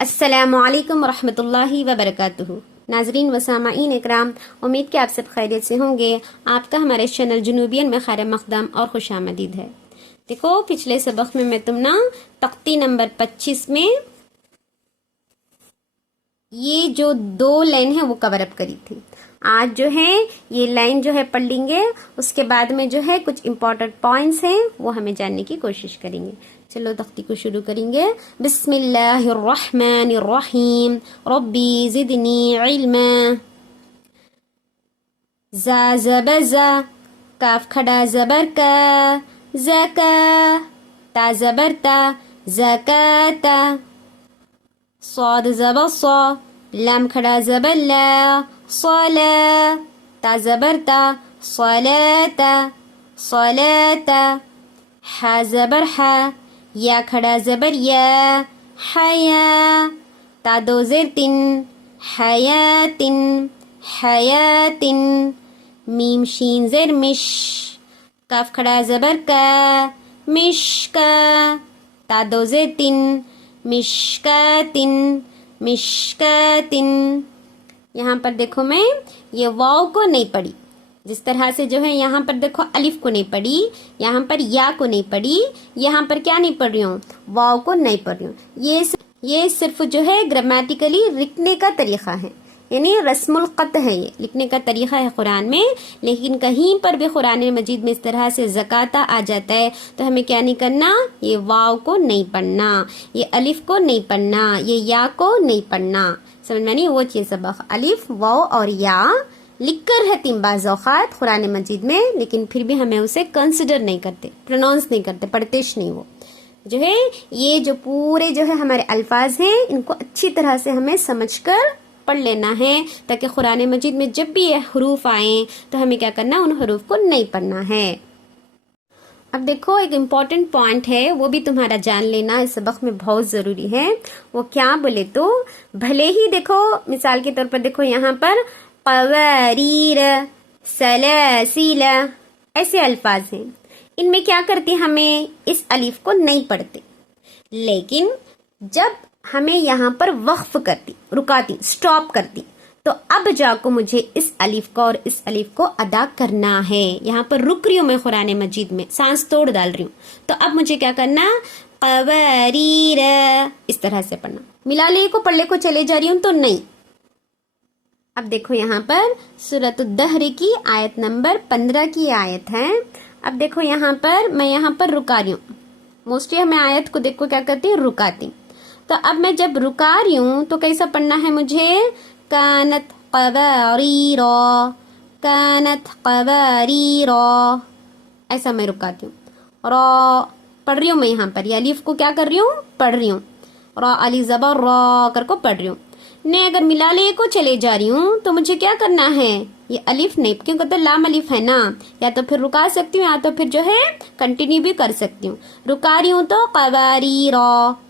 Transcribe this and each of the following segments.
السلام علیکم ورحمۃ اللہ وبرکاتہ۔ ناظرین و سامعین اکرام، امید کہ آپ سب خیریت سے ہوں گے۔ آپ کا ہمارے چینل جنوبین میں خیر مقدم اور خوش آمدید ہے۔ دیکھو پچھلے سبق میں تختی نمبر 25 میں یہ جو 2 لائن ہے وہ کور اپ کری تھی۔ آج جو ہے یہ لائن جو ہے پڑھ لیں گے، اس کے بعد میں جو ہے کچھ امپورٹنٹ پوائنٹس ہیں وہ ہمیں جاننے کی کوشش کریں گے۔ چلو تختی کو شروع کریں گے۔ بسم اللہ الرحمن الرحیم، ربی زدنی علما۔ زا زبر زا، کاف کھڑا زبر کا، زکا، تا زبر تا، زکاتا۔ صاد زبر صا، لام کھڑا زبر لا، صلا، تا زبر تا، صلاتا، صلاتا۔ حا زبر حا، یا کھڑا زبر یا، حیا، تا دو زیر تن، حیاتن، حیاتن۔ میم شین زیر مش، کاف کھڑا زبر کا، مشکا، تا دو زیر تن، مشکاتن، مشکاتن۔ یہاں پر دیکھو میں یہ واو کو نہیں پڑھی، جس طرح سے جو ہے یہاں پر دیکھو الف کو نہیں پڑھی، یہاں پر یا کو نہیں پڑھی، یہاں پر کیا نہیں پڑھ رہی ہوں، واو کو نہیں پڑھ رہی ہوں۔ یہ صرف جو ہے گرامیٹیکلی لکھنے کا طریقہ ہے، یعنی رسم الخط ہے، یہ لکھنے کا طریقہ ہے قرآن میں۔ لیکن کہیں پر بھی قرآن مجید میں اس طرح سے زکاتا آ جاتا ہے تو ہمیں کیا نہیں کرنا، یہ واو کو نہیں پڑھنا، یہ الف کو نہیں پڑھنا، یہ یا کو نہیں پڑھنا۔ سمجھ میں نہیں وہ چیز سبق الف واو اور یا لکھ کر رہتی بعض اوقات قرآن مجید میں، لیکن پھر بھی ہمیں اسے کنسیڈر نہیں کرتے، پروناؤنس نہیں کرتے، پڑھتےش نہیں وہ جو ہے۔ یہ جو پورے جو ہے ہمارے الفاظ ہیں ان کو اچھی طرح سے ہمیں سمجھ کر پڑھ لینا ہے، تاکہ قرآن مجید میں جب بھی یہ حروف آئیں تو ہمیں کیا کرنا، ان حروف کو نہیں پڑھنا ہے۔ اب دیکھو ایک امپورٹنٹ پوائنٹ ہے، وہ بھی تمہارا جان لینا اس سبق میں بہت ضروری ہے۔ وہ کیا بولے تو بھلے ہی دیکھو مثال کے طور پر دیکھو یہاں پر قواریر، سلاسل ایسے الفاظ ہیں، ان میں کیا کرتی ہمیں اس الف کو نہیں پڑھتے، لیکن جب ہمیں یہاں پر وقف کرتی، رکاتی، سٹاپ کرتی، تو اب جا کو مجھے اس الف کو اور اس الف کو ادا کرنا ہے۔ یہاں پر رک رہی ہوں میں قرآن مجید میں، سانس توڑ ڈال رہی ہوں، تو اب مجھے کیا کرنا، قواریر اس طرح سے پڑھنا۔ ملا لے کو پڑھنے کو چلے جا رہی ہوں تو نہیں۔ اب دیکھو یہاں پر سورۃ الدہر کی آیت نمبر 15 کی آیت ہے۔ اب دیکھو یہاں پر میں یہاں پر رکا رہی ہوں، موسٹلی ہمیں آیت کو دیکھو کیا کرتی ہے، رکاتی۔ تو اب میں جب رکا رہی ہوں تو کیسا پڑھنا ہے مجھے، کانت قواریر، کانت قواریر، ایسا میں رکاتی ہوں۔ را پڑھ رہی ہوں میں، یہاں پر یہ الف کو کیا کر رہی ہوں، پڑھ رہی ہوں، را علی زبر را کر کو پڑھ رہی ہوں۔ نہیں اگر ملا لے کو چلے جا رہی ہوں تو مجھے کیا کرنا ہے، یہ الف نہیں، کیونکہ تو لام الف ہے نا، یا تو پھر رکا سکتی ہوں یا تو پھر جو ہے کنٹینیو بھی کر سکتی ہوں۔ رکا رہی ہوں تو قواریر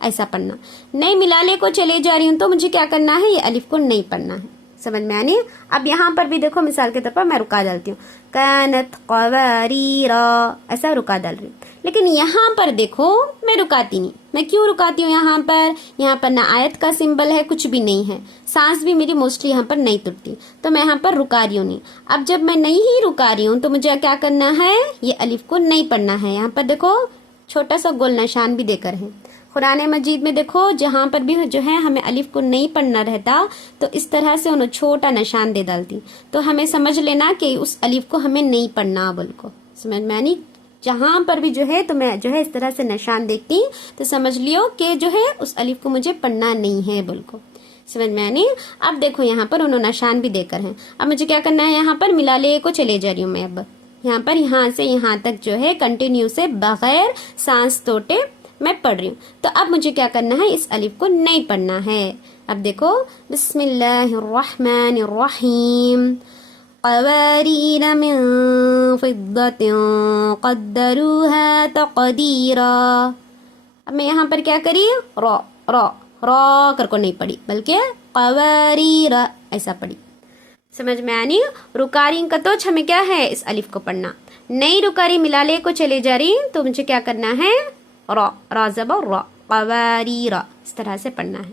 ایسا پڑھنا، نہیں ملا لے کو چلے جا رہی ہوں تو مجھے کیا کرنا ہے، یہ الف کو نہیں پڑھنا ہے۔ سمجھ میں آنی؟ اب یہاں پر بھی دیکھو مثال کے طور پر میں رکا ڈالتی ہوں، کانت قواریر ایسا رکا ڈال رہی ہوں، لیکن یہاں پر دیکھو میں رکاتی نہیں۔ میں کیوں رکاتی ہوں یہاں پر نہ آیت کا سمبل ہے، کچھ بھی نہیں ہے، سانس بھی میری موسٹلی یہاں پر نہیں ٹوٹتی، تو میں یہاں پر رکا رہی ہوں نہیں۔ اب جب میں نہیں ہی رکا رہی ہوں تو مجھے کیا کرنا ہے، یہ الف کو نہیں پڑھنا ہے۔ یہاں پر دیکھو چھوٹا سا گول نشان بھی دے کر ہے قرآن مجید میں، دیکھو جہاں پر بھی جو ہے ہمیں الف کو نہیں پڑھنا رہتا تو اس طرح سے انہوں چھوٹا نشان دے ڈالتی، تو ہمیں سمجھ لینا کہ اس الف کو ہمیں نہیں پڑھنا بول کو۔ سمجھ میں آنی؟ جہاں پر بھی جو ہے تو میں جو ہے اس طرح سے نشان دیکھتی تو سمجھ لیو کہ جو ہے اس الف کو مجھے پڑھنا نہیں ہے بول کو۔ سمجھ میں آنی؟ اب دیکھو یہاں پر انہوں نشان بھی دے کر ہیں، اب مجھے کیا کرنا ہے، یہاں پر ملا لے کو چلے جا رہی ہوں میں۔ اب یہاں پر یہاں سے یہاں تک جو ہے کنٹینیو سے بغیر سانس توڑے میں پڑھ رہی ہوں، تو اب مجھے کیا کرنا ہے، اس الف کو نہیں پڑھنا ہے۔ اب دیکھو بسم اللہ الرحمن الرحیم، قواریر من فضة قدروها تقدیرا۔ اب میں یہاں پر کیا کری، را را را کر کو نہیں پڑھی بلکہ قواریر ایسا پڑھی۔ سمجھ میں آنی؟ رکاری کا تو ہمیں کیا ہے، اس الف کو پڑھنا، نہیں رکاری ملا لے کو چلے جا رہی تو مجھے کیا کرنا ہے، را را زبر را، قواریر اس طرح سے پڑھنا ہے۔